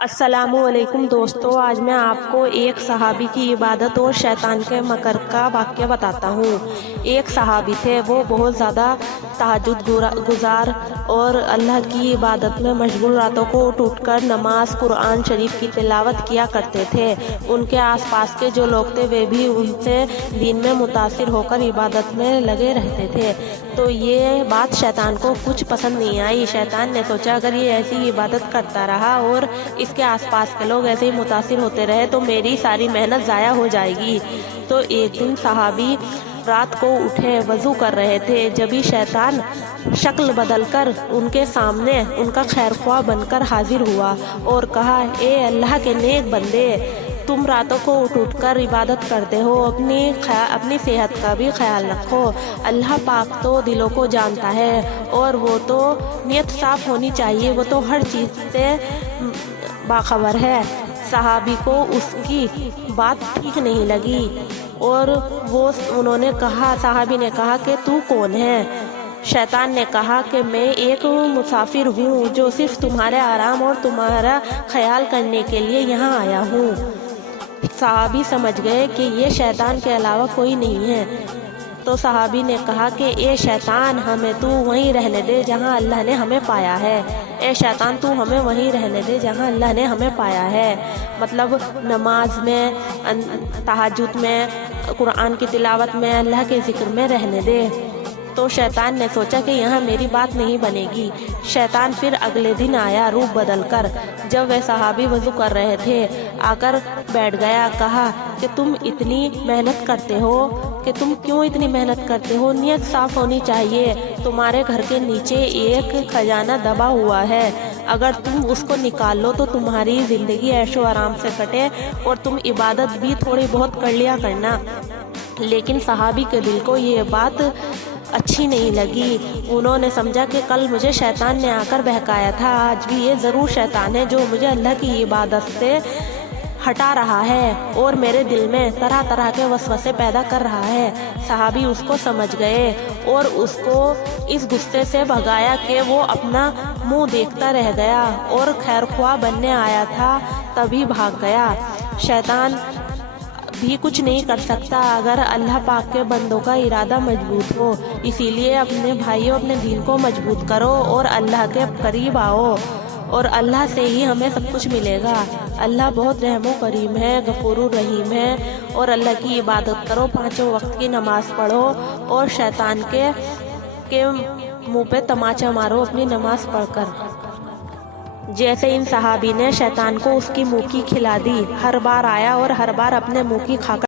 السلام علیکم دوستو، آج میں آپ کو ایک صحابی کی عبادت اور شیطان کے مکر کا واقعہ بتاتا ہوں۔ ایک صحابی تھے، وہ بہت زیادہ تہجد گزار اور اللہ کی عبادت میں مشغول، راتوں کو اٹھ کر نماز، قرآن شریف کی تلاوت کیا کرتے تھے۔ ان کے آس پاس کے جو لوگ تھے وہ بھی ان سے دین میں متاثر ہو کر عبادت میں لگے رہتے تھے۔ تو یہ بات شیطان کو کچھ پسند نہیں آئی۔ شیطان نے سوچا اگر یہ ایسی عبادت کرتا رہا اور اس کے آس پاس کے لوگ ایسے ہی متاثر ہوتے رہے تو میری ساری محنت ضائع ہو جائے گی۔ تو ایک دن صحابی رات کو اٹھے، وضو کر رہے تھے، جبھی شیطان شکل بدل کر ان کے سامنے ان کا خیر خواہ بن کر حاضر ہوا اور کہا، اے اللہ کے نیک بندے، تم راتوں کو اٹھ کر عبادت کرتے ہو، اپنی صحت کا بھی خیال رکھو۔ اللہ پاک تو دلوں کو جانتا ہے اور وہ تو نیت صاف ہونی چاہیے، وہ تو ہر چیز سے باخبر ہے۔ صحابی کو اس کی بات ٹھیک نہیں لگی اور صحابی نے کہا کہ تو کون ہے؟ شیطان نے کہا کہ میں ایک مسافر ہوں جو صرف تمہارے آرام اور تمہارا خیال کرنے کے لیے یہاں آیا ہوں۔ صحابی سمجھ گئے کہ یہ شیطان کے علاوہ کوئی نہیں ہے۔ تو صحابی نے کہا کہ اے شیطان، ہمیں تو وہیں رہنے دے جہاں اللہ نے ہمیں پایا ہے۔ اے شیطان، تو ہمیں وہیں رہنے دے جہاں اللہ نے ہمیں پایا ہے، مطلب نماز میں، تہجد میں، قرآن کی تلاوت میں، اللہ کے ذکر میں رہنے دے۔ تو شیطان نے سوچا کہ یہاں میری بات نہیں بنے گی۔ شیطان پھر اگلے دن آیا روپ بدل کر، جب وہ صحابی وضو کر رہے تھے، آ کر بیٹھ گیا۔ کہا کہ تم اتنی محنت کرتے ہو کہ تم کیوں اتنی محنت کرتے ہو؟ نیت صاف ہونی چاہیے۔ تمہارے گھر کے نیچے ایک خزانہ دبا ہوا ہے، اگر تم اس کو نکال لو تو تمہاری زندگی عیش و آرام سے کٹے اور تم عبادت بھی تھوڑی بہت کر لیا کرنا۔ لیکن صحابی کے دل کو یہ بات اچھی نہیں لگی۔ انہوں نے سمجھا کہ کل مجھے شیطان نے آ کر بہکایا تھا، آج بھی یہ ضرور شیطان ہے جو مجھے اللہ کی عبادت سے ہٹا رہا ہے اور میرے دل میں طرح طرح کے وسوسے پیدا کر رہا ہے۔ صحابی اس کو سمجھ گئے اور اس کو اس غصے سے بھگایا کہ وہ اپنا منہ دیکھتا رہ گیا اور خیر خواہ بننے آیا تھا تبھی بھاگ گیا۔ شیطان بھی کچھ نہیں کر سکتا اگر اللہ پاک کے بندوں کا ارادہ مضبوط ہو۔ اسی لیے اپنے بھائیوں، اپنے دین کو مضبوط کرو اور اللہ کے قریب آؤ اور اللہ سے ہی ہمیں سب کچھ ملے گا۔ اللہ بہت رحم و کریم ہے، غفور الرحیم ہے، اور اللہ کی عبادت کرو، 5 وقت کی نماز پڑھو اور شیطان کے منہ پہ تماچا مارو اپنی نماز پڑھ کر، جیسے ان صحابی نے شیطان کو اس کی منہ کی کھلا دی۔ ہر بار آیا اور ہر بار اپنے منہ کی کھا کر